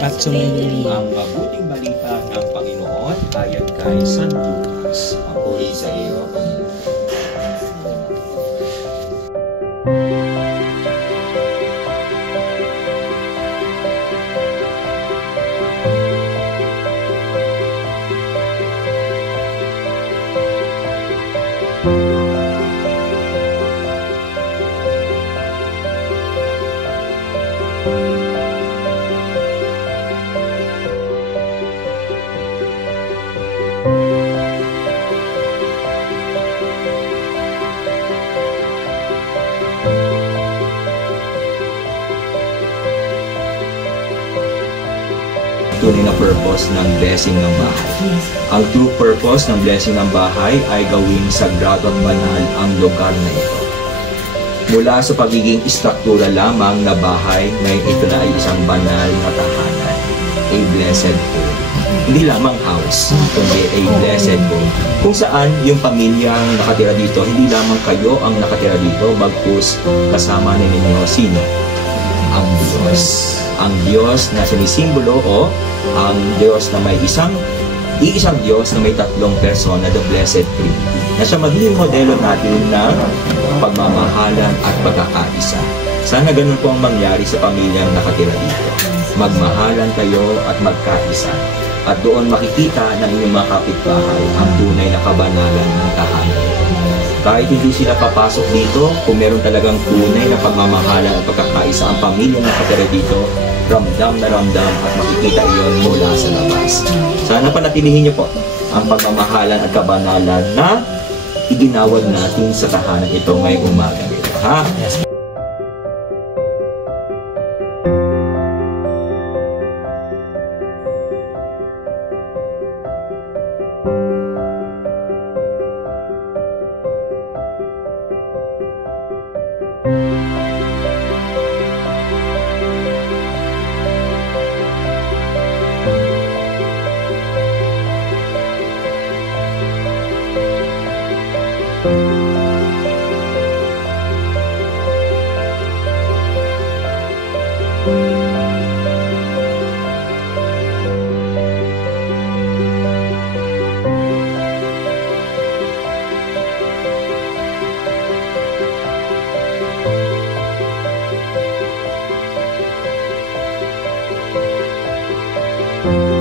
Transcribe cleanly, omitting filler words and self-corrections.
at sumilili. Ang mabuting balita ng Panginoon ayon kay San Lucas. Papuri sa iyo, Panginoon. Tunay na purpose ng blessing ng bahay. Ang true purpose ng blessing ng bahay ay gawing sagrado at banal ang lugar na ito. Mula sa pagiging istruktura lamang na bahay, ngayon ito na ay isang banal na tahanan, a blessed home. Hindi lamang house, kundi a blessed home. Kung saan yung pamilyang nakatira dito, hindi lamang kayo ang nakatira dito, bagkus kasama ninyo sino? Ang Diyos. Ang Diyos na sinisimbolo o ang Diyos na may iisang Diyos na may tatlong persona, the Blessed Trinity, na siya magiging modelo natin ng pagmamahalan at pagkakaisa. Sana ganun po ang mangyari sa pamilyang nakatira dito. Magmahalan kayo at magkaisa. At doon makikita ng inyong mga kapitbahay ang tunay na kabanalan ng tahanan. Kahit hindi sila papasok dito, kung meron talagang tunay na pagmamahalan at pagkakaisa ang pamilyang nakatira dito, ramdam na ramdam at makikita iyon mula sa labas. Sana panatilihin niyo po ang pagmamahalan at kabanalan na iginawad natin sa tahanan ito ngayong umaga nito. Ha? you.